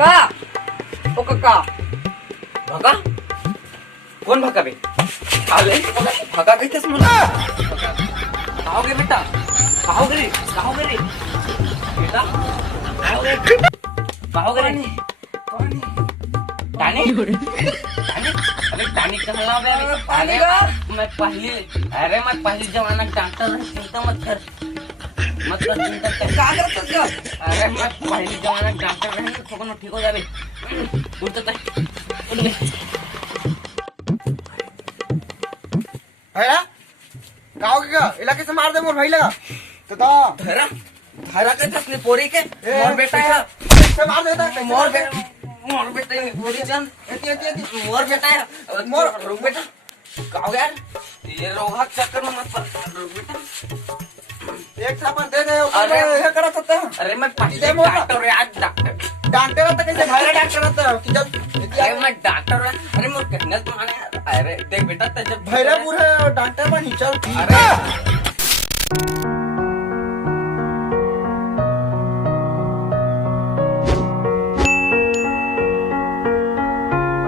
काका ओ काका भका कोण भका बे आले भका कैसेच म्हणा काहो गे बेटा काहो गे बेटा काहो गे टाने अरे टाने कहाँ लाओ बे पानी अरे मैं पहली जमाना डॉक्टर चिंता मत कर चिंता कर का करतोस ग? अरे मैं पहली जमाना डॉक्टर रहेंगे तो ठीक हो जावे उठ बे भैया गाँव के इलाके से मार दे मोर भाई लगा तो धरा धरा के अपने पोरी के मोर बेटा है से मार देता है मोर बेटा है पोरी चंद मोर बेटा है मोर रुक बेटा काओ यार ये रोहा चक्कर में मत पड़ रुक बेटा एक थापड़ दे दे अरे ये करा सकता है अरे मैं पहले डॉक्टर है आज डॉक्टर डांटे रहता कैसे भाई डॉक्टर रहता कि जब अरे मैं डॉक्टर है अरे मोर कहना तो माने अरे देख बेटा तेरे भैरव पूरे डांटे में नहीं चल अरे